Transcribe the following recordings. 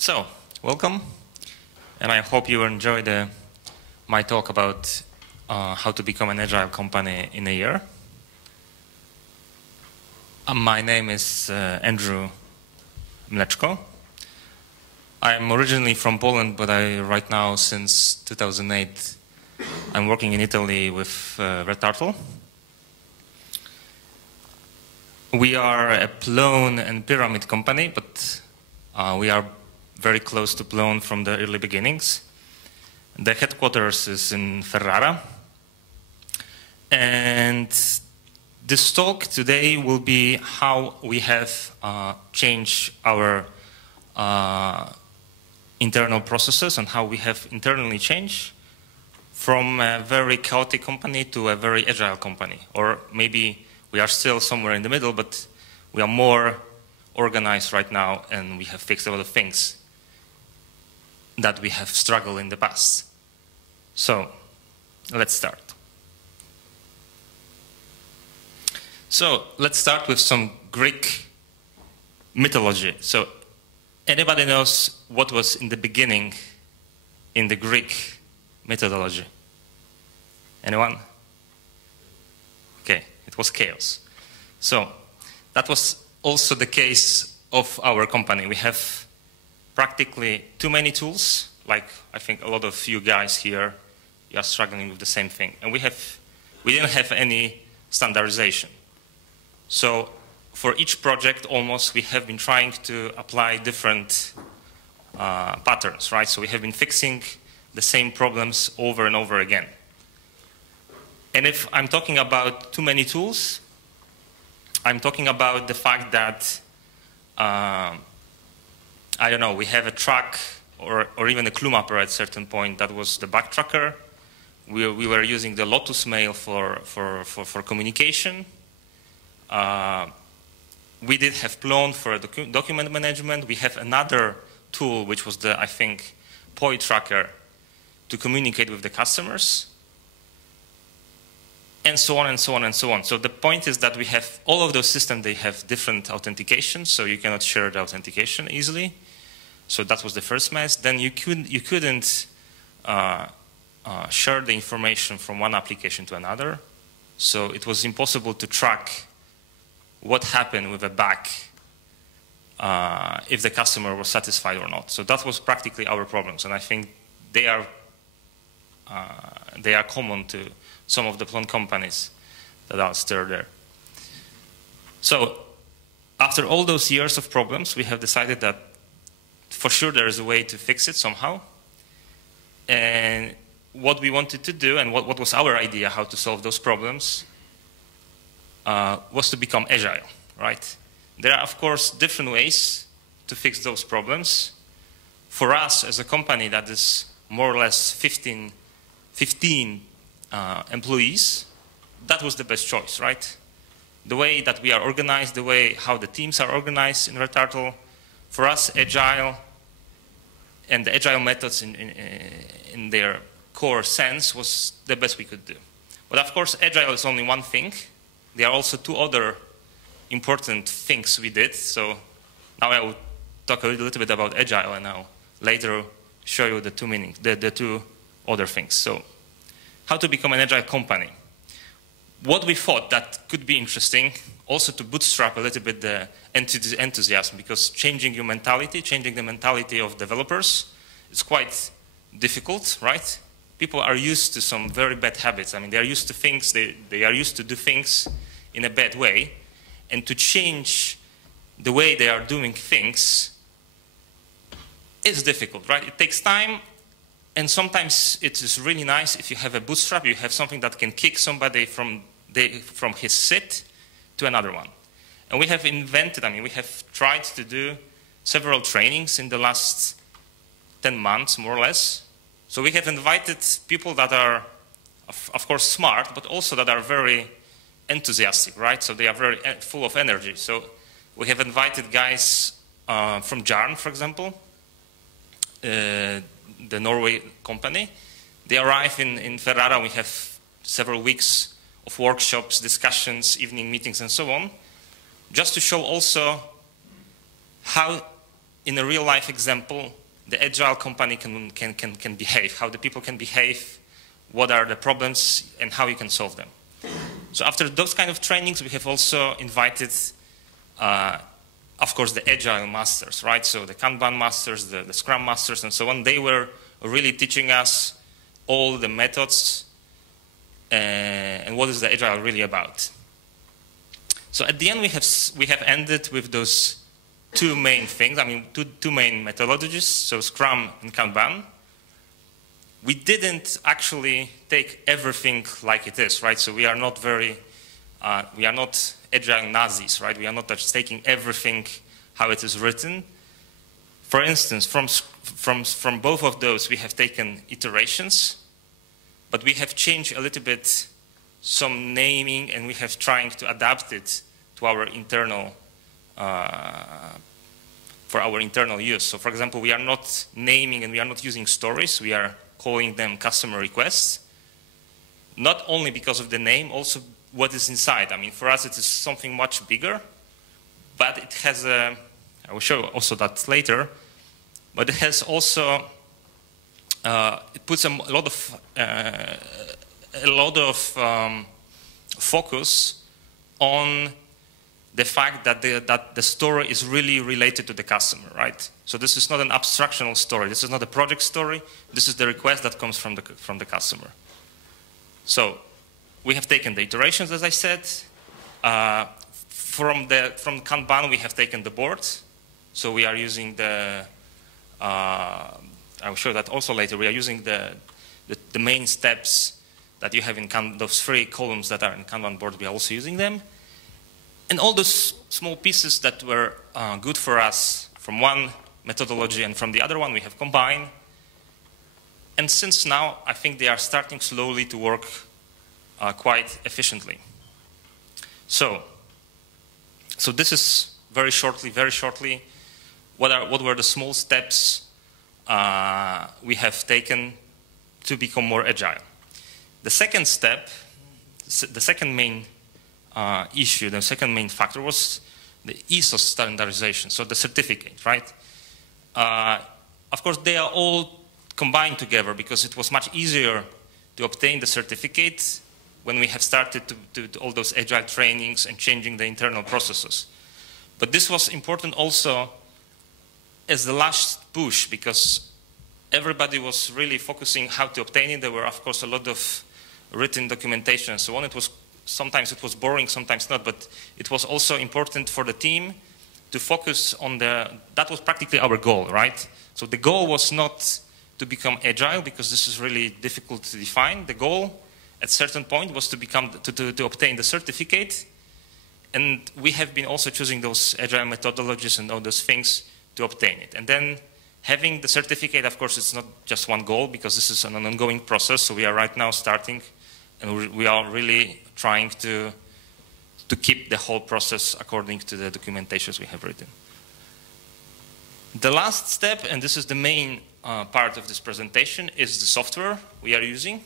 So, welcome, and I hope you enjoyed my talk about how to become an agile company in a year. My name is Andrew Mleczko. I'm originally from Poland, but right now, since 2008, I'm working in Italy with Red Turtle. We are a Plone and pyramid company, but we are very close to Plone from the early beginnings. The headquarters is in Ferrara. And this talk today will be how we have changed our internal processes and how we have internally changed from a very chaotic company to a very agile company. Or maybe we are still somewhere in the middle, but we are more organized right now and we have fixed a lot of things that we have struggled in the past. So, let's start. So, let's start with some Greek mythology. So, anybody knows what was in the beginning in the Greek mythology? Anyone? Okay, it was chaos. So, that was also the case of our company. We have practically too many tools, like I think a lot of you guys here, you are struggling with the same thing. And we didn't have any standardization. So for each project, almost, we have been trying to apply different patterns, right? So we have been fixing the same problems over and over again. And if I'm talking about too many tools, I'm talking about the fact that I don't know, we have a track or even a clue mapper at a certain point that was the bug tracker. We were using the Lotus mail for communication. We did have Plone for document management. We have another tool, which was the, I think, POI tracker to communicate with the customers. And so on and so on and so on. So the point is that we have all of those systems, they have different authentication, so you cannot share the authentication easily. So that was the first mess. Then you couldn't share the information from one application to another. So it was impossible to track what happened with a bug if the customer was satisfied or not. So that was practically our problems. And I think they are common to some of the Plone companies that are still there. So after all those years of problems, we have decided that for sure there is a way to fix it somehow. And what we wanted to do and what was our idea how to solve those problems was to become agile, right? There are, of course, different ways to fix those problems. For us, as a company that is more or less 15 employees, that was the best choice, right? The way that we are organized, the way how the teams are organized in Red Turtle, for us, agile and the agile methods in their core sense was the best we could do. But of course, agile is only one thing. There are also two other important things we did. So now I will talk a little bit about agile and I'll later show you the two other things. So how to become an agile company. What we thought that could be interesting, also to bootstrap a little bit the enthusiasm, because changing your mentality, changing the mentality of developers, is quite difficult, right? People are used to some very bad habits. I mean, they are used to things, they are used to do things in a bad way, and to change the way they are doing things is difficult, right? It takes time. And sometimes it is really nice if you have a bootstrap, you have something that can kick somebody from his seat to another one. And we have invented, I mean, we have tried to do several trainings in the last 10 months, more or less. So we have invited people that are, of course, smart, but also that are very enthusiastic, right? So they are very full of energy. So we have invited guys from Jarn, for example, the Norway company. They arrive in Ferrara. We have several weeks of workshops, discussions, evening meetings, and so on, just to show also how in a real-life example, the agile company can behave, how the people can behave, what are the problems, and how you can solve them. So after those kind of trainings, we have also invited, of course, the agile masters, right? So the Kanban masters, the Scrum masters, and so on. They were really teaching us all the methods and what is the agile really about. So at the end, we have ended with those two main things. I mean, two main methodologies. So Scrum and Kanban. We didn't actually take everything like it is, right? So we are not we are not agile Nazis, right? We are not just taking everything how it is written. For instance, from both of those, we have taken iterations, but we have changed a little bit some naming, and we have trying to adapt it to our internal, for our internal use. So for example, we are not naming and we are not using stories, we are calling them customer requests, not only because of the name, also what is inside. I mean, for us it is something much bigger, but it has a, I will show also that later, but it has also, it puts a lot of focus on the fact that the story is really related to the customer, right? So this is not an abstractional story. This is not a project story. This is the request that comes from the customer. So we have taken the iterations, as I said. From Kanban, we have taken the board. So we are using the, I will show that also later. We are using the main steps that you have in those 3 columns that are in Kanban board. We are also using them. And all those small pieces that were good for us from one methodology and from the other one, we have combined. And since now, I think they are starting slowly to work quite efficiently. So this is very shortly, what were the small steps we have taken to become more agile. The second step, the second main issue, the second main factor was the ease of standardization, so the certificate, right? Of course, they are all combined together because it was much easier to obtain the certificate when we have started to do all those agile trainings and changing the internal processes. But this was important also as the last push because everybody was really focusing how to obtain it. There were, of course, a lot of written documentation and so on. Sometimes it was boring, sometimes not, but it was also important for the team to focus on that was practically our goal, right? So the goal was not to become agile because this is really difficult to define. The goal at a certain point was to obtain the certificate, and we have been also choosing those agile methodologies and all those things to obtain it. And then having the certificate, of course, it's not just one goal because this is an ongoing process, so we are right now starting and we are really trying to keep the whole process according to the documentations we have written. The last step, and this is the main part of this presentation, is the software we are using.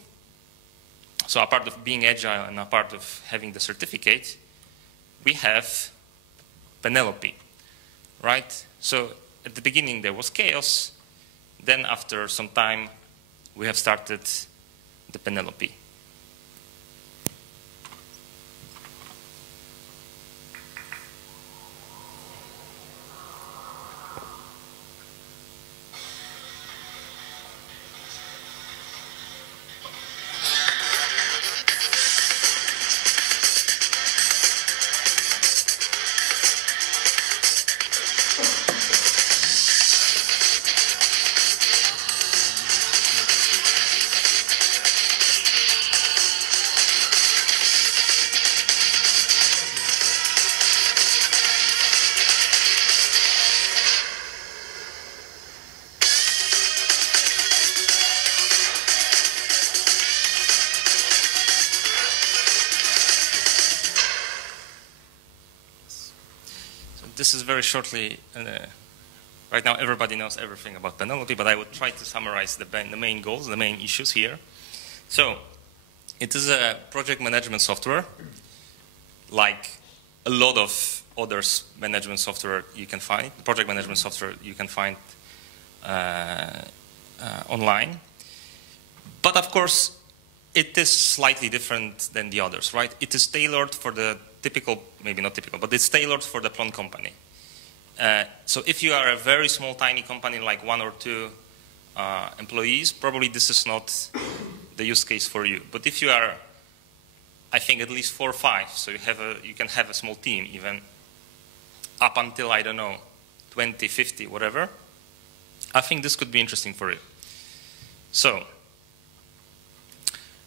So a part of being agile and a part of having the certificate, we have Penelope, right? So at the beginning there was chaos, then after some time we have started the Penelope. This is very shortly, right now everybody knows everything about Penelope, but I will try to summarize the main goals, the main issues here. So, it is a project management software, like a lot of others management software you can find, project management software you can find online. But of course, it is slightly different than the others, right? It is tailored for the typical, maybe not typical, but it's tailored for the Plone company. So if you are a very small, tiny company, like 1 or 2 employees, probably this is not the use case for you. But if you are, I think, at least 4 or 5, so you can have a small team, even up until, I don't know, 20, 50, whatever, I think this could be interesting for you. So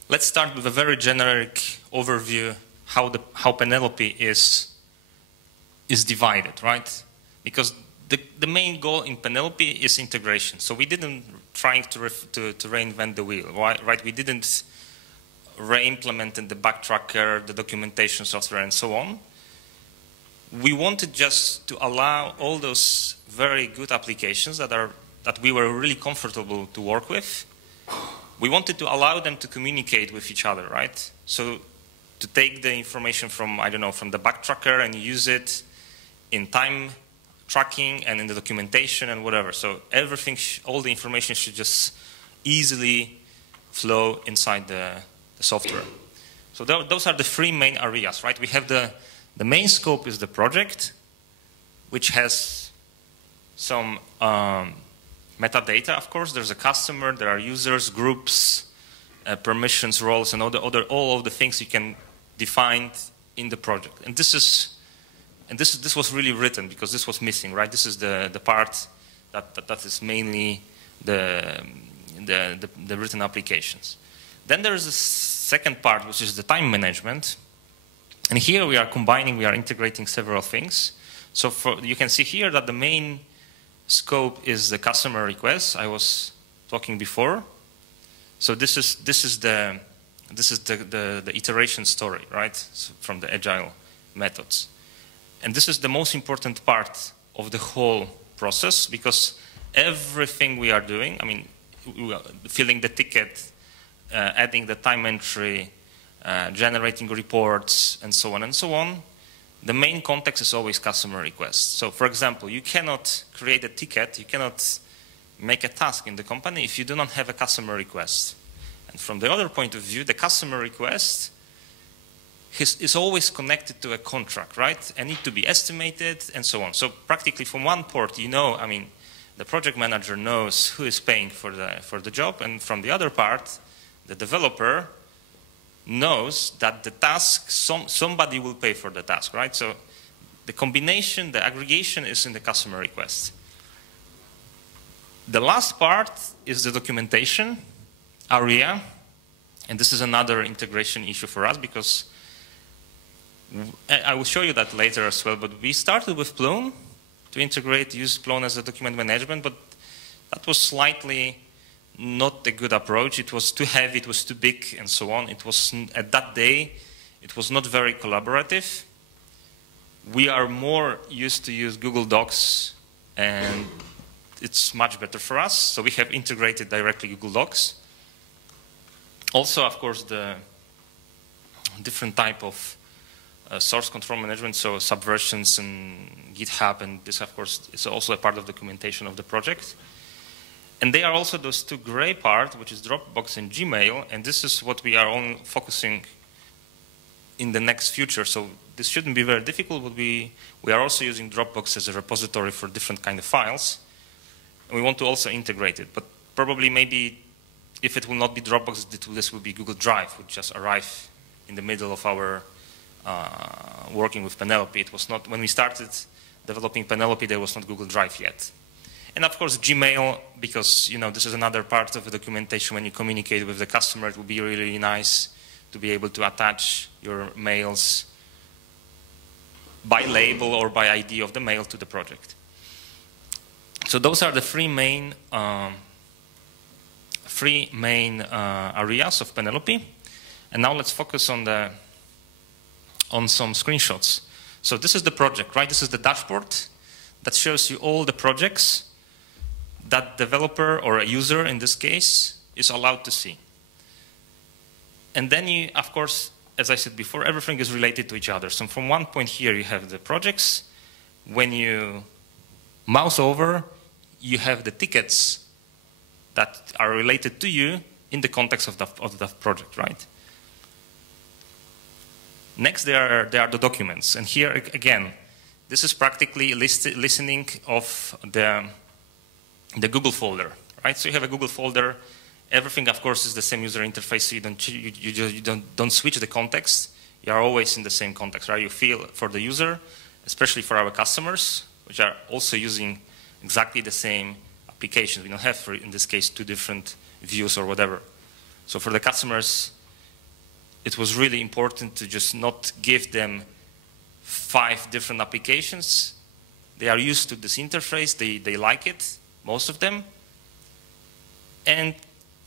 let's start with a very generic overview how Penelope is divided, right? Because the main goal in Penelope is integration. So we didn't try to reinvent the wheel, right? We didn't re-implement the backtracker, the documentation software, and so on. We wanted just to allow all those very good applications that we were really comfortable to work with. We wanted to allow them to communicate with each other, right? So to take the information from, I don't know, from the backtracker and use it in time tracking and in the documentation and whatever. So everything, all the information should just easily flow inside the software. So those are the 3 main areas, right? We have the main scope is the project, which has some metadata, of course. There's a customer, there are users, groups, permissions, roles, and all of the things you can define in the project. And this was really written because this was missing, right? This is the part that is mainly the written applications. Then there is a second part, which is the time management. And here we are integrating several things. So you can see here that the main scope is the customer requests I was talking before. So this is the iteration story, right? So from the agile methods. And this is the most important part of the whole process, because everything we are doing, I mean, filling the ticket, adding the time entry, generating reports, and so on, the main context is always customer requests. So for example, you cannot create a ticket, you cannot make a task in the company if you do not have a customer request. And from the other point of view, the customer request is always connected to a contract, right? And need to be estimated and so on. So practically from one port, you know, I mean, the project manager knows who is paying for the job, and from the other part, the developer knows that the task, somebody will pay for the task, right? So the combination, the aggregation is in the customer request. The last part is the documentation area, and this is another integration issue for us, because I will show you that later as well, but we started with Plone to use Plone as a document management, but that was slightly not a good approach. It was too heavy, it was too big, and so on. It was, at that day, it was not very collaborative. We are more used to use Google Docs, and it's much better for us. So we have integrated directly Google Docs. Also, of course, the different type of source control management, so Subversions and GitHub, and this, of course, is also a part of documentation of the project. And they are also those 2 gray parts, which is Dropbox and Gmail, and this is what we are on focusing in the next future. So this shouldn't be very difficult, but we are also using Dropbox as a repository for different kind of files, and we want to also integrate it. But probably maybe if it will not be Dropbox, this will be Google Drive, which just arrived in the middle of our working with Penelope. It was not, when we started developing Penelope, there was not Google Drive yet. And of course Gmail, because this is another part of the documentation. When you communicate with the customer, it would be really nice to be able to attach your mails by label or by ID of the mail to the project. So those are the 3 main areas of Penelope. And now let's focus on some screenshots. So this is the project, right? This is the dashboard that shows you all the projects that developer, or a user in this case, is allowed to see. And then you, of course, as I said before, everything is related to each other. So from one point here, you have the projects. When you mouse over, you have the tickets that are related to you in the context of the project, right? Next, there are the documents. And here, again, this is practically listening of the Google folder, right? So you have a Google folder. Everything, of course, is the same user interface, so you don't switch the context. You are always in the same context, right? You feel for the user, especially for our customers, which are also using exactly the same applications. We don't have, in this case, 2 different views or whatever. So for the customers, it was really important to just not give them 5 different applications. They are used to this interface. They like it, most of them. And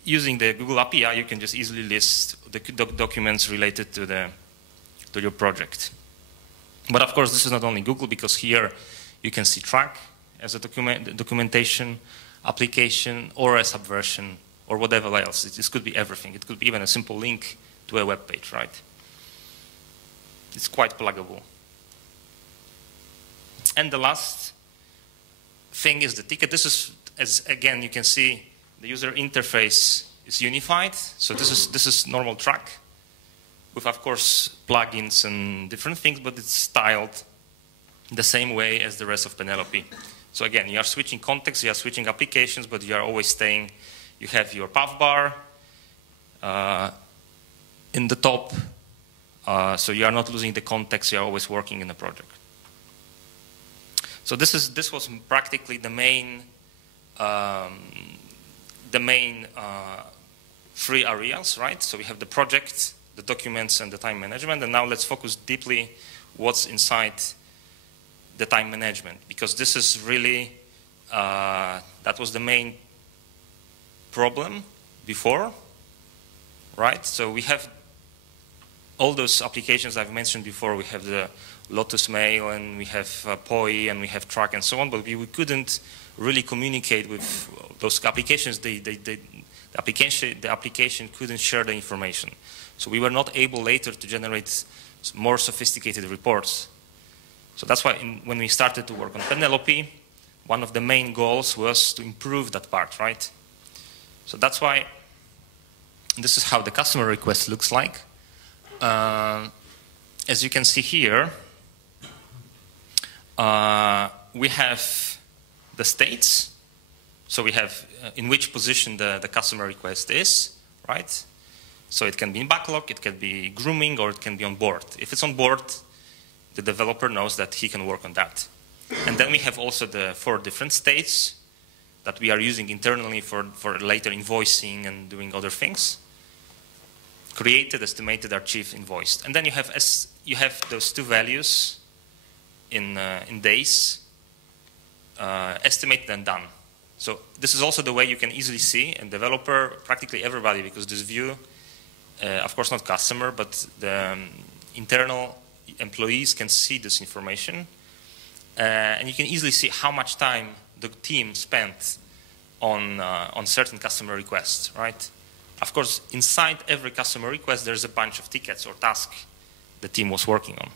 using the Google API, you can just easily list the documents related to your project. But of course, this is not only Google, because here you can see track as a documentation, application, or a subversion, or whatever else. This could be everything. It could be even a simple link to a web page, right? It's quite pluggable. And the last thing is the ticket. This is, as again, you can see, the user interface is unified. So this is normal track with, of course, plugins and different things, but it's styled the same way as the rest of Penelope. So again, you are switching context, you are switching applications, but you are always staying. You have your path bar in the top, so you are not losing the context. You are always working in the project. So this was practically the main 3 areas, right? So we have the project, the documents, and the time management. And now let's focus deeply what's inside the time management, because this is really, that was the main problem before, right? So we have all those applications I've mentioned before. We have the Lotus Mail, and we have POI, and we have Track, and so on, but we couldn't really communicate with those applications. The application couldn't share the information. So we were not able later to generate more sophisticated reports. So that's why when we started to work on Penelope, one of the main goals was to improve that part, right? So that's why this is how the customer request looks like. As you can see here, we have the states. So we have in which position the customer request is, right? So it can be in backlog, it can be grooming, or it can be on board. If it's on board, the developer knows that he can work on that. And then we have also the 4 different states that we are using internally for later invoicing and doing other things. Created, estimated, archived, invoiced. And then you have those 2 values in days, estimated and done. So this is also the way you can easily see, and developer, practically everybody, because this view, of course not customer, but the internal employees can see this information. And you can easily see how much time the team spent on certain customer requests, right? Of course, inside every customer request, there's a bunch of tickets or tasks the team was working on.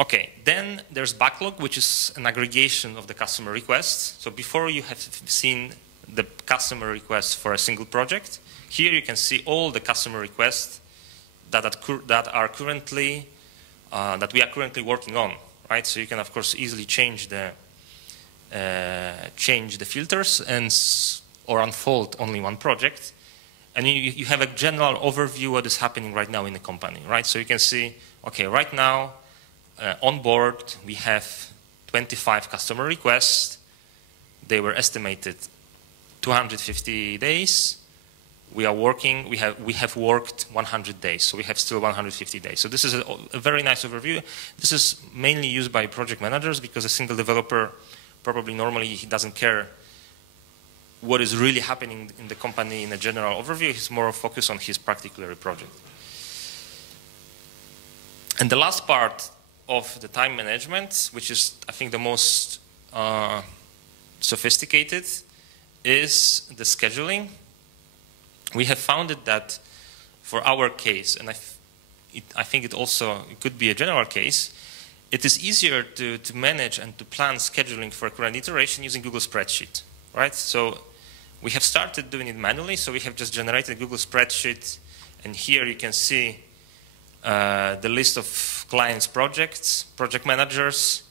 Okay, then there's backlog, which is an aggregation of the customer requests. So before you have seen the customer requests for a single project, here you can see all the customer requests that we are currently working on, right? So you can, of course, easily change the filters or unfold only one project, and you have a general overview what is happening right now in the company, right? So you can see, okay, right now on board we have 25 customer requests. They were estimated 250 days. We are working. We have worked 100 days, so we have still 150 days. So this is a very nice overview. This is mainly used by project managers because a single developer probably normally he doesn't care what is really happening in the company in a general overview. He's more focused on his particular project. And the last part of the time management, which is I think the most sophisticated, is the scheduling. We have found that for our case, and I think it could be a general case, it is easier to manage and to plan scheduling for a current iteration using Google Spreadsheet, right? So we have started doing it manually, so we have just generated a Google Spreadsheet, and here you can see the list of clients' projects, project managers,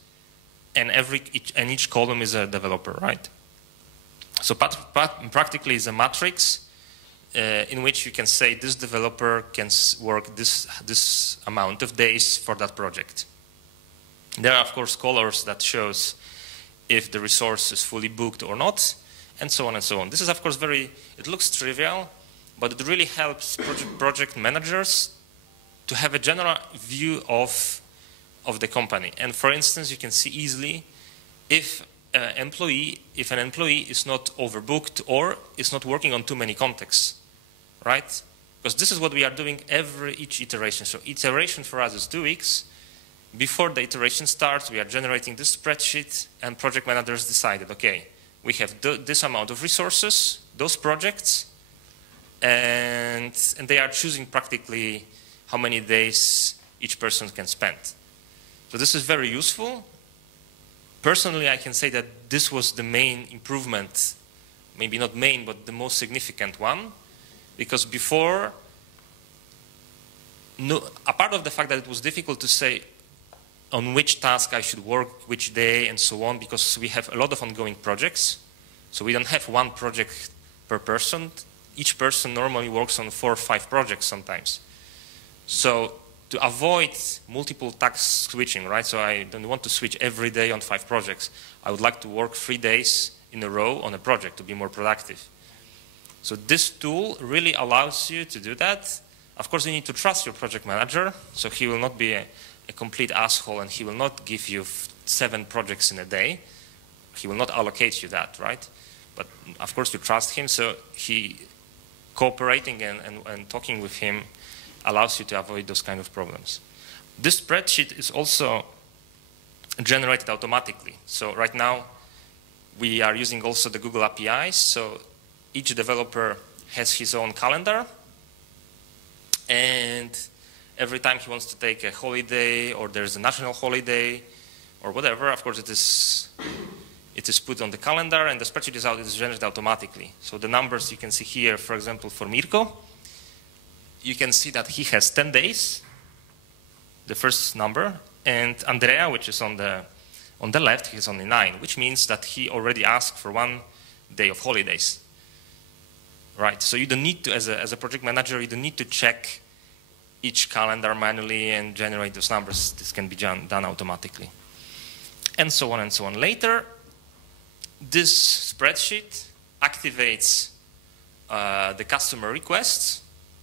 and each column is a developer, right? So practically it's a matrix in which you can say this developer can work this amount of days for that project. There are, of course, colors that shows if the resource is fully booked or not, and so on and so on. This is, of course, it looks trivial, but it really helps project managers to have a general view of the company. And for instance, you can see easily if an employee is not overbooked or is not working on too many contexts, right? Because this is what we are doing each iteration. So iteration for us is 2 weeks. Before the iteration starts, we are generating this spreadsheet, and project managers decided, okay, we have this amount of resources, those projects, and they are choosing practically how many days each person can spend. So this is very useful. Personally, I can say that this was the main improvement, maybe not main, but the most significant one, because before, apart of the fact that it was difficult to say on which task I should work, which day, and so on, because we have a lot of ongoing projects. So we don't have one project per person. Each person normally works on 4 or 5 projects sometimes. So to avoid multiple task switching, right? So I don't want to switch every day on 5 projects. I would like to work 3 days in a row on a project to be more productive. So this tool really allows you to do that. Of course, you need to trust your project manager, so he will not be a complete asshole and he will not give you 7 projects in a day. He will not allocate you that, right? But of course you trust him, so he cooperating and talking with him allows you to avoid those kind of problems. This spreadsheet is also generated automatically. So right now we are using also the Google APIs, so each developer has his own calendar, and every time he wants to take a holiday or there's a national holiday or whatever, of course it is put on the calendar, and the spreadsheet is generated automatically. So the numbers you can see here, for example, for Mirko, you can see that he has 10 days, the first number, and Andrea, which is on the left, he has only 9, which means that he already asked for 1 day of holidays. Right, so you don't need to, as a project manager, you don't need to check each calendar manually and generate those numbers. This can be done automatically. And so on and so on. Later, this spreadsheet activates the customer requests.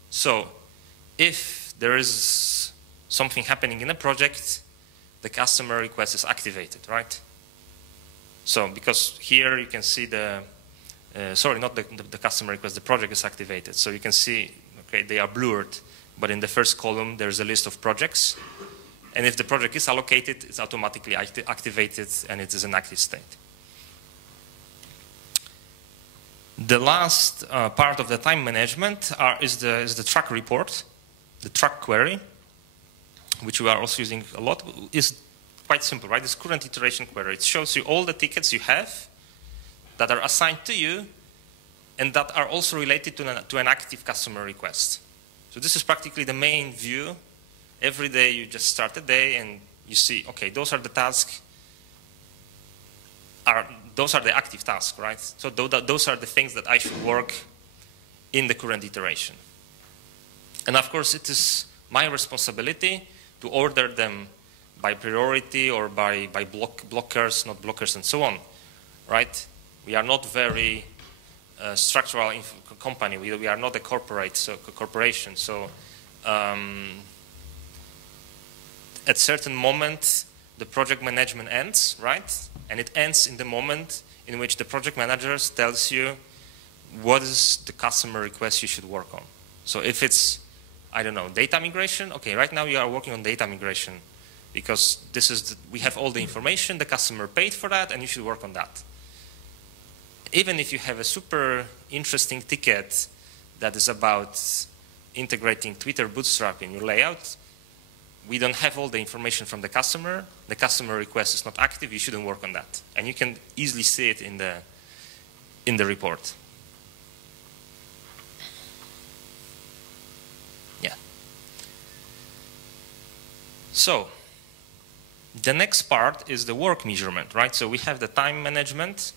So if there is something happening in a project, the customer request is activated, right? So because here you can see sorry, not the customer request, the project is activated. So you can see, okay, they are blurred, but in the first column there's a list of projects. And if the project is allocated, it's automatically activated and it is an active state. The last part of the time management is the track report, the track query, which we are also using a lot. Is quite simple, right? This current iteration query. It shows you all the tickets you have that are assigned to you and that are also related to an active customer request. So this is practically the main view. Every day you just start a day and you see, okay, those are the tasks, those are the active tasks, right? So those are the things that I should work in the current iteration. And of course it is my responsibility to order them by priority or by blockers, not blockers, and so on, right? We are not very structural company. We are not a corporation. So at certain moment, the project management ends, right? And it ends in the moment in which the project manager tells you what is the customer request you should work on. So if it's, I don't know, data migration, okay, right now you are working on data migration because we have all the information, the customer paid for that, and you should work on that. Even if you have a super interesting ticket that is about integrating Twitter Bootstrap in your layout, we don't have all the information from the customer request is not active, you shouldn't work on that. And you can easily see it in the report. Yeah. So, the next part is the work measurement, right? So we have the time management,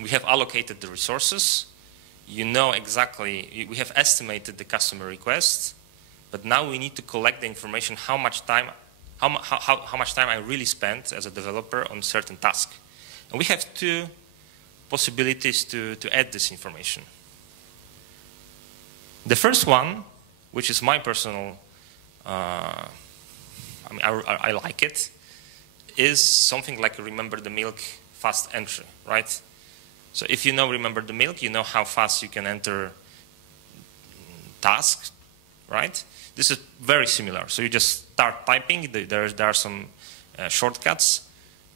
we have allocated the resources, you know exactly, we have estimated the customer requests, but now we need to collect the information how much time I really spent as a developer on certain task. And we have two possibilities to add this information. The first one, which is my personal, I like it, is something like a remember the milk fast entry, right? So if you know remember the milk, you know how fast you can enter tasks, right? This is very similar. So you just start typing. There are some shortcuts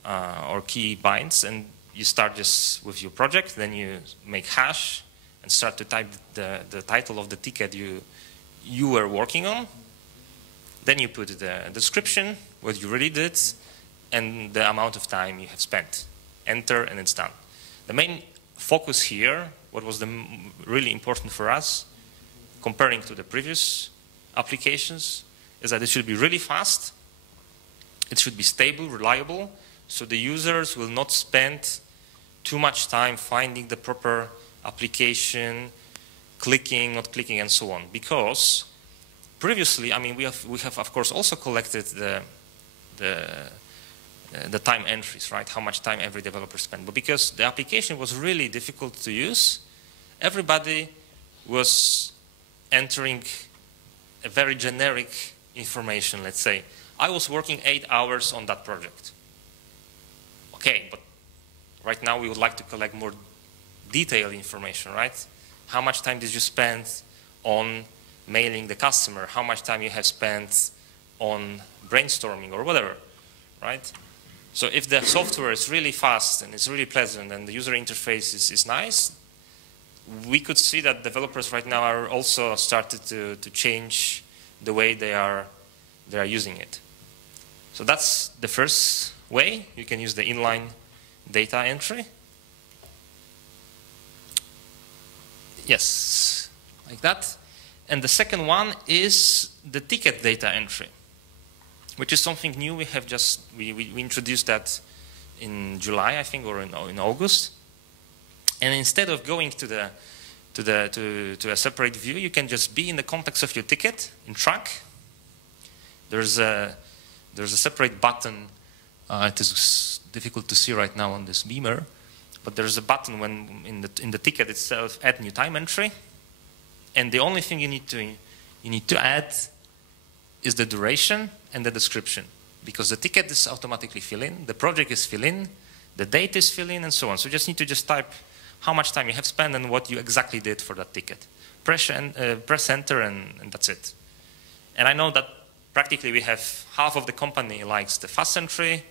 or key binds, and you start just with your project. Then you make hash and start to type the title of the ticket you were working on. Then you put the description, what you really did, and the amount of time you have spent. Enter, and it's done. The main focus here, what was really important for us, comparing to the previous applications, is that it should be really fast, it should be stable, reliable, so the users will not spend too much time finding the proper application, clicking, not clicking, and so on. Because previously, I mean, we have of course also collected the time entries, right? How much time every developer spent. But because the application was really difficult to use, everybody was entering a very generic information. Let's say, I was working 8 hours on that project. Okay, but right now we would like to collect more detailed information, right? How much time did you spend on mailing the customer? How much time you have spent on brainstorming or whatever, right? So if the software is really fast and it's really pleasant and the user interface is nice, we could see that developers right now are also started to change the way they are using it. So that's the first way. You can use the inline data entry. Yes, like that. And the second one is the ticket data entry, which is something new. We have just we introduced that in July, I think, or in August. And instead of going to a separate view, you can just be in the context of your ticket in track. There's a separate button. It is difficult to see right now on this beamer, but there's a button when in the ticket itself, add new time entry, and the only thing you need to add is the duration and the description, because the ticket is automatically fill in, the project is fill in, the date is fill in, and so on. So you just need to type how much time you have spent and what you exactly did for that ticket. Press enter, and that's it. And I know that practically we have half of the company likes the fast entry,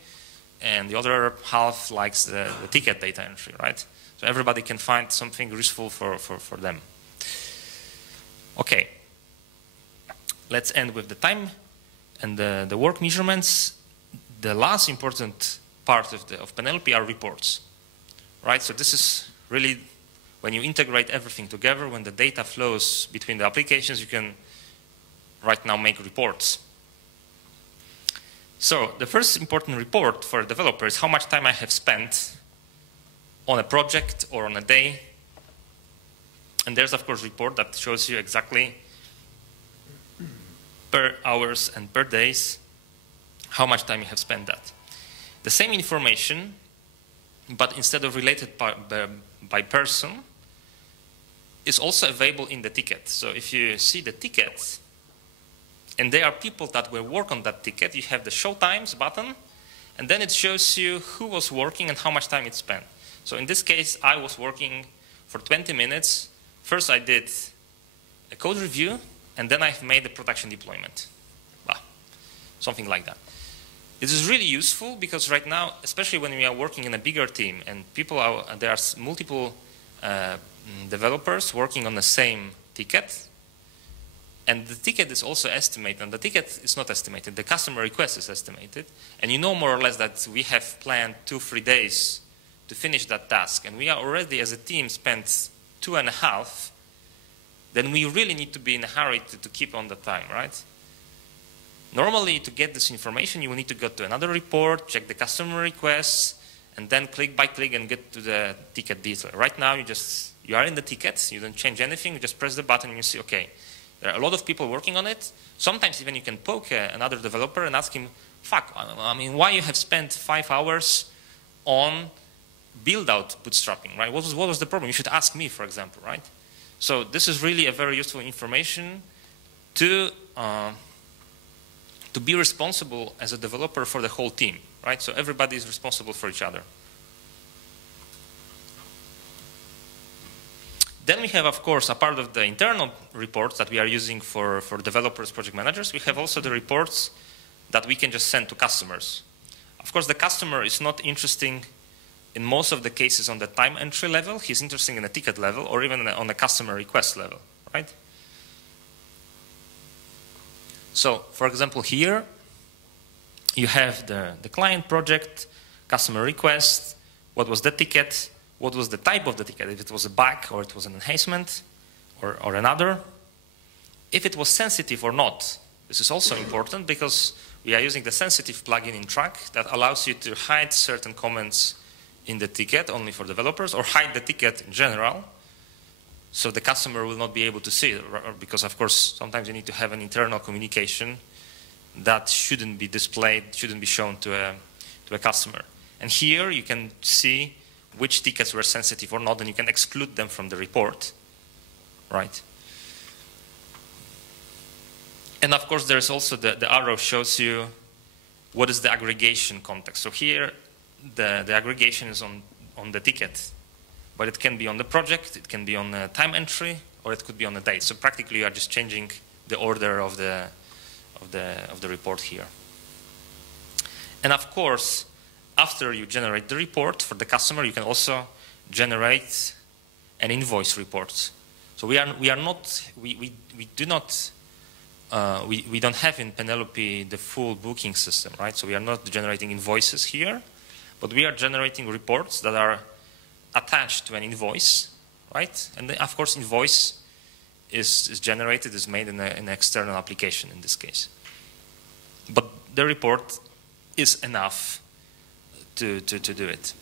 and the other half likes the ticket data entry, right? So everybody can find something useful for them. Okay, let's end with the time and the work measurements. The last important part of Penelope are reports, right? So this is really when you integrate everything together, when the data flows between the applications, you can right now make reports. So the first important report for a developer is how much time I have spent on a project or on a day. And there's, of course, a report that shows you exactly per hours and per days how much time you have spent that. The same information, but instead of related by person, is also available in the ticket. So if you see the ticket, and there are people that will work on that ticket, you have the show times button, and then it shows you who was working and how much time it spent. So in this case, I was working for 20 minutes. First I did a code review, and then I've made a production deployment. Well, something like that. It is really useful because right now, especially when we are working in a bigger team and there are multiple developers working on the same ticket, And the ticket is also estimated, and the ticket is not estimated, the customer request is estimated, and you know more or less that we have planned 2-3 days to finish that task, and we are already as a team spent 2.5, then we really need to be in a hurry to keep on the time, right? Normally, to get this information, you will need to go to another report, check the customer requests, and then click by click and get to the ticket detail. Right now, you are in the ticket, you don't change anything, you just press the button and you see, okay, there are a lot of people working on it. Sometimes even you can poke another developer and ask him, fuck, I mean, why you have spent 5 hours on build-out bootstrapping, right? What was the problem? You should ask me, for example, right? So this is really a very useful information to be responsible as a developer for the whole team, right? So everybody is responsible for each other. Then we have, of course, a part of the internal reports that we are using for developers, project managers. We have also the reports that we can just send to customers. Of course, the customer is not interesting in most of the cases on the time entry level. He's interested in a ticket level or even on a customer request level, right? So, for example, here you have the client project, customer request, what was the ticket, what was the type of the ticket, if it was a bug or it was an enhancement or another, if it was sensitive or not. This is also important because we are using the sensitive plugin in Track that allows you to hide certain comments in the ticket only for developers or hide the ticket in general so the customer will not be able to see it because, of course, sometimes you need to have an internal communication that shouldn't be displayed, shouldn't be shown to a customer. And here you can see which tickets were sensitive or not, and you can exclude them from the report, right? And of course, there's also the arrow shows you what is the aggregation context. So here, the aggregation is on the ticket, but it can be on the project, it can be on the time entry, or it could be on the date. So practically, you are just changing the order of the report here. And of course, after you generate the report for the customer, you can also generate an invoice report. So we don't have in Penelope the full booking system, right? So we are not generating invoices here, but we are generating reports that are attached to an invoice, right? And then, of course, invoice is generated, is made in an external application in this case. But the report is enough to do it.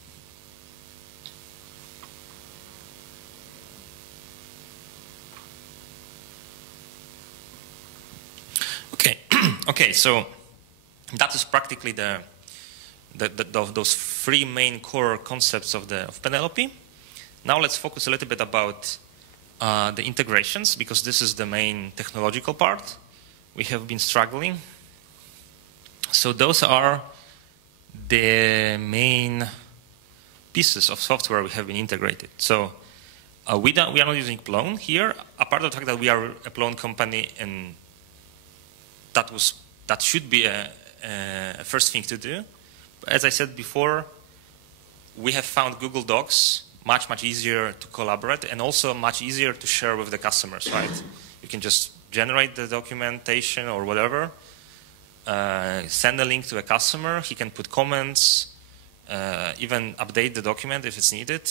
Okay, okay. So that is practically those 3 main core concepts of Penelope. Now let's focus a little bit about the integrations because this is the main technological part. We have been struggling. So those are the main pieces of software we have been integrated. So we are not using Plone here, apart from the fact that we are a Plone company, and that should be a first thing to do. But as I said before, we have found Google Docs much easier to collaborate and also much easier to share with the customers, right? You can just generate the documentation or whatever, send a link to a customer, he can put comments, even update the document if it's needed.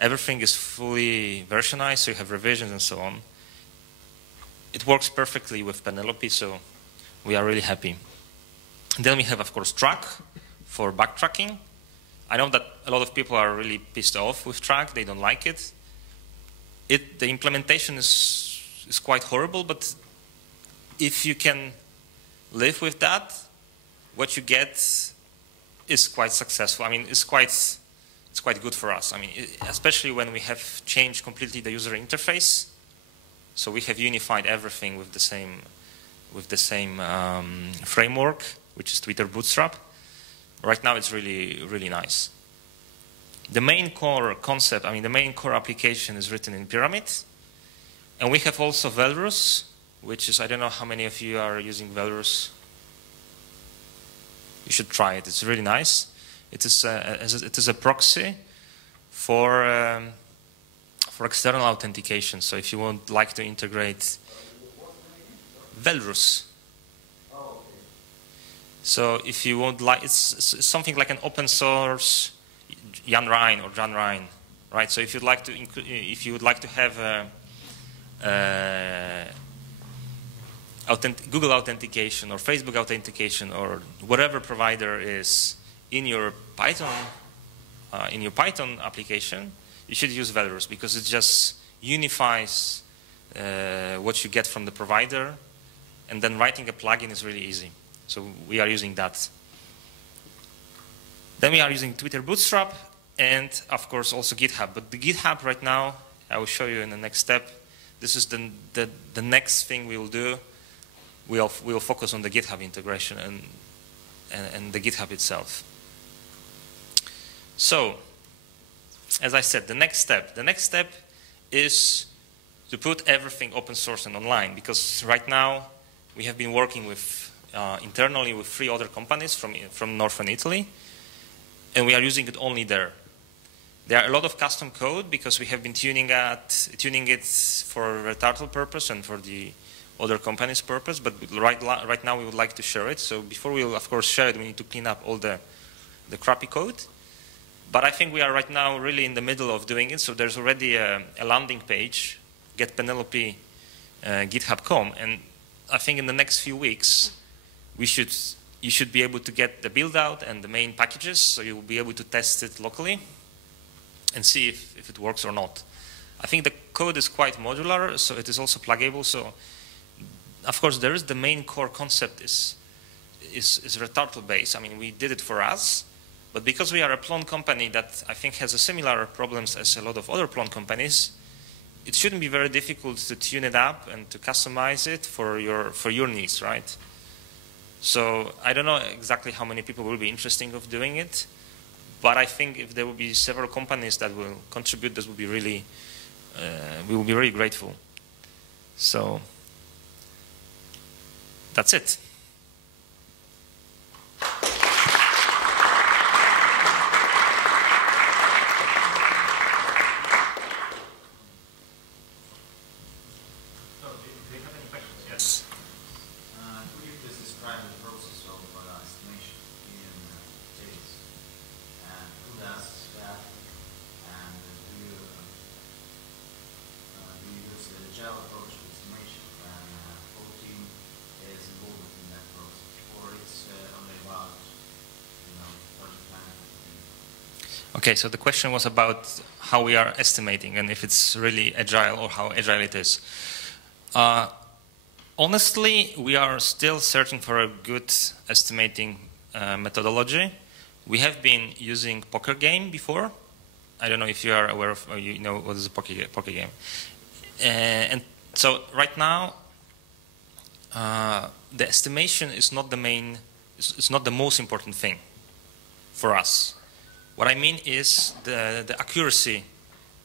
Everything is fully versionized, so you have revisions and so on. It works perfectly with Penelope, so we are really happy. And then we have, of course, Track for backtracking. I know that a lot of people are really pissed off with Track, they don't like it. The implementation is quite horrible, but if you can live with that, what you get is quite successful. I mean, it's quite good for us. I mean, especially when we have changed completely the user interface. So we have unified everything with the same framework, which is Twitter Bootstrap. Right now, it's really nice. The main core concept, I mean, the main core application is written in Pyramid, and we have also Velrus, which is, I don't know how many of you are using Velrus. You should try it. It's really nice. It is a proxy for external authentication. So if you would like to integrate, Velrus. Oh, okay. So if you would like, it's something like an open source Jan Rijn or Jan Rijn, right? So if you'd like to, if you would like to have Google authentication or Facebook authentication or whatever provider is in your Python application, you should use Velrus because it just unifies what you get from the provider, and then writing a plugin is really easy. So we are using that. Then we are using Twitter Bootstrap and of course also GitHub. But the GitHub right now, I will show you in the next step. This is the next thing we will do. We'll focus on the GitHub integration and the GitHub itself. So, as I said, the next step is to put everything open source and online, because right now we have been working with internally with 3 other companies from northern Italy, and we are using it only there. There are a lot of custom code because we have been tuning it for a turtle purpose and for the other companies' purpose, but right now we would like to share it. So before we will, of course, share it, we need to clean up all the crappy code. But I think we are right now really in the middle of doing it. So there's already a landing page, get Penelope github.com, and I think in the next few weeks you should be able to get the build out and the main packages, so you will be able to test it locally and see if it works or not. I think the code is quite modular, so it is also pluggable. So of course there is the main core concept is returtle based. I mean, we did it for us. But because we are a Plone company that I think has a similar problems as a lot of other Plone companies, it shouldn't be very difficult to tune it up and to customize it for your needs, right? So I don't know exactly how many people will be interested of doing it, but I think if there will be several companies that will contribute, this will be really, we will be really grateful. So that's it. Okay, so the question was about how we are estimating and if it's really agile or how agile it is. Honestly, we are still searching for a good estimating methodology. We have been using poker game before. I don't know if you are aware of, or you know what is a poker game. And so right now, the estimation is not the main, it's not the most important thing for us. What I mean is the accuracy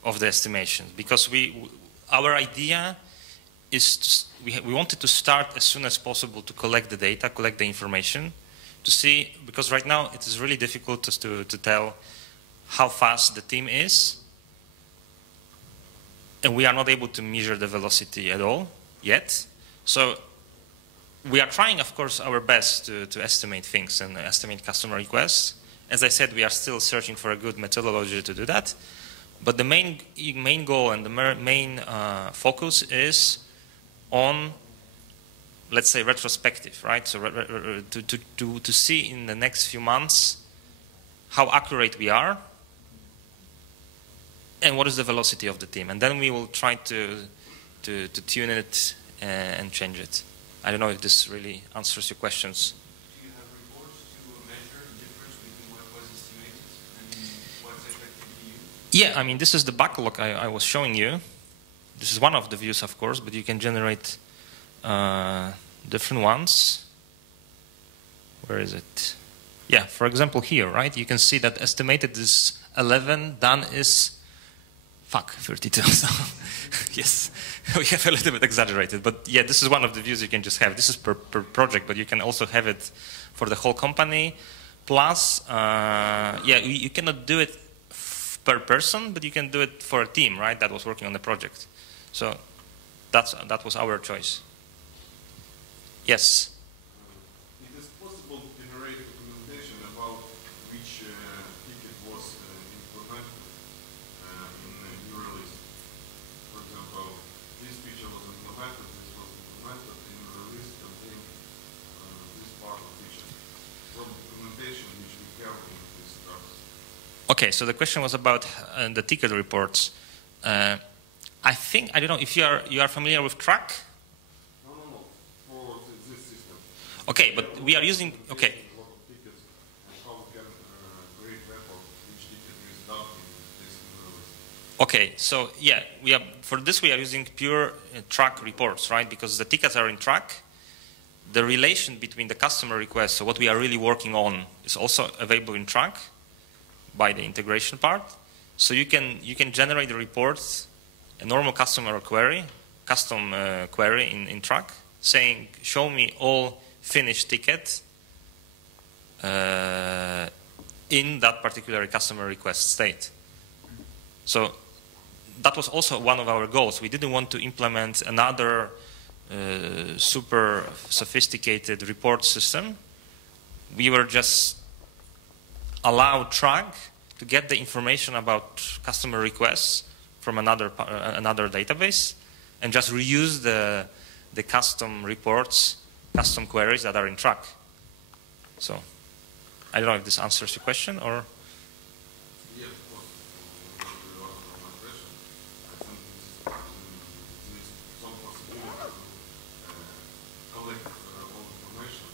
of the estimation, because our idea is we wanted to start as soon as possible to collect the data, collect the information, to see, because right now it is really difficult to tell how fast the team is, and we are not able to measure the velocity at all yet. So we are trying, of course, our best to estimate things and estimate customer requests. As I said, we are still searching for a good methodology to do that. But the main goal and the main focus is on, let's say, retrospective, right? So to see in the next few months how accurate we are and what is the velocity of the team. And then we will try to tune it and change it. I don't know if this really answers your questions. Yeah, I mean, this is the backlog I was showing you. This is one of the views, of course, but you can generate different ones. Where is it? Yeah, for example, here, right? You can see that estimated is 11, done is 32. So, yes, we have a little bit exaggerated. But yeah, this is one of the views you can just have. This is per project, but you can also have it for the whole company. Plus, yeah, you cannot do it per person, but you can do it for a team, right, that was working on the project. So that was our choice. Yes. It is possible to generate documentation about which ticket was implemented in a new release. For example, this feature was implemented, this was implemented in the release contained this part of feature. What documentation which we have in this process? Okay, so the question was about the ticket reports. I think, I don't know if you are familiar with Track. No. For this system. Okay, but we are using, okay. Okay, so yeah, for this we are using pure Track reports, right? Because the tickets are in Track. The relation between the customer request, so what we are really working on, is also available in Track by the integration part. So you can generate the reports, a normal customer query, custom query in Track, saying, show me all finished tickets in that particular customer request state. So that was also one of our goals. We didn't want to implement another super sophisticated report system. We were just allow Track to get the information about customer requests from another database and just reuse the custom reports, custom queries that are in Track. So I don't know if this answers your question or. Yeah, of course. My question. I think there is some possibility to collect all information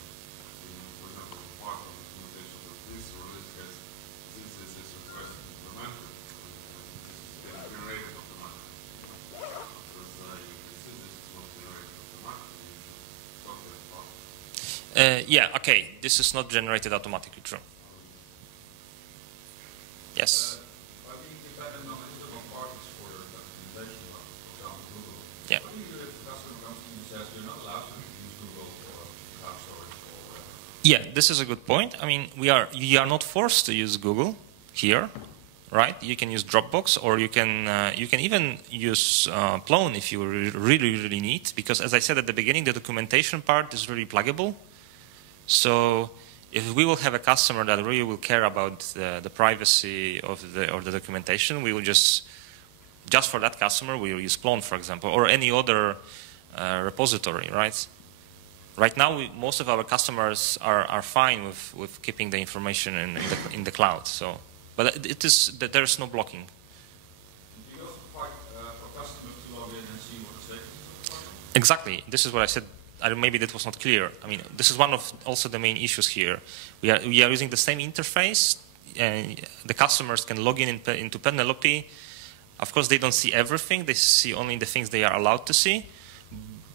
in, for example, part of the documentation that this release has this request implemented and this is generated automatically. Because you can see this is not generated automatically in software part. Yeah, okay, this is not generated automatically, true. Yes. But being dependent on external parties for your documentation, for example, Google. Yeah. What do you do if the customer comes to you and says you're not allowed to use Google for cloud storage or whatever? Yeah, this is a good point. I mean, you are not forced to use Google here, right? You can use Dropbox, or you can even use Plone if you really need, because as I said at the beginning, the documentation part is really pluggable. So if we will have a customer that really will care about the privacy of the documentation, we will just for that customer, we will use Plone, for example, or any other repository, right? Right now, most of our customers are fine with keeping the information in the cloud. So, but there is no blocking. Do you also provide for customers to log in and see what the status is of the project? Exactly. This is what I said. Maybe that was not clear. I mean, this is one of also the main issues here. We are using the same interface. The customers can log in into Penelope. Of course, they don't see everything. They see only the things they are allowed to see,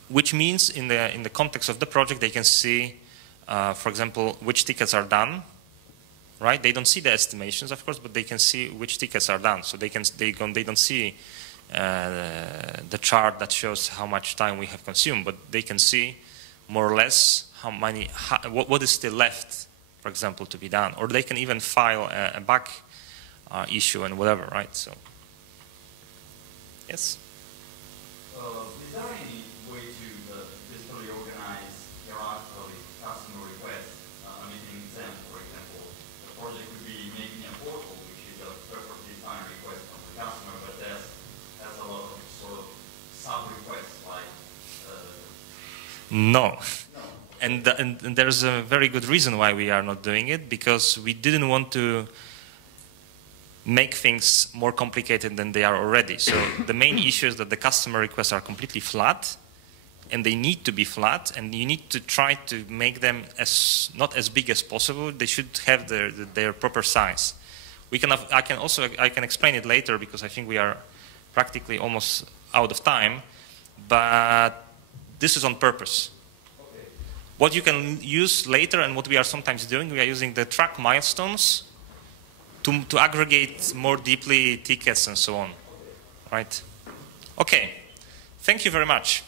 which means in the context of the project, they can see, for example, which tickets are done. Right? They don't see the estimations, of course, but they can see which tickets are done. So they don't see the chart that shows how much time we have consumed, but they can see more or less what is still left, for example, to be done. Or they can even file a bug issue and whatever, right? So, yes? Is there any way to digitally organize hierarchically customer requests? I mean, in Zen, for example, the project would be making a portal, which is a perfectly defined request from the customer, but has a lot of sort of sub-requests like... No. And there's a very good reason why we are not doing it, because we didn't want to make things more complicated than they are already. So the main issue is that the customer requests are completely flat, and they need to be flat, and you need to try to make them not as big as possible. They should have their proper size. I can explain it later, because I think we are practically almost out of time, but this is on purpose. Okay. What you can use later, and what we are sometimes doing, we are using the track milestones to aggregate more deeply tickets and so on. Right? Okay. Thank you very much.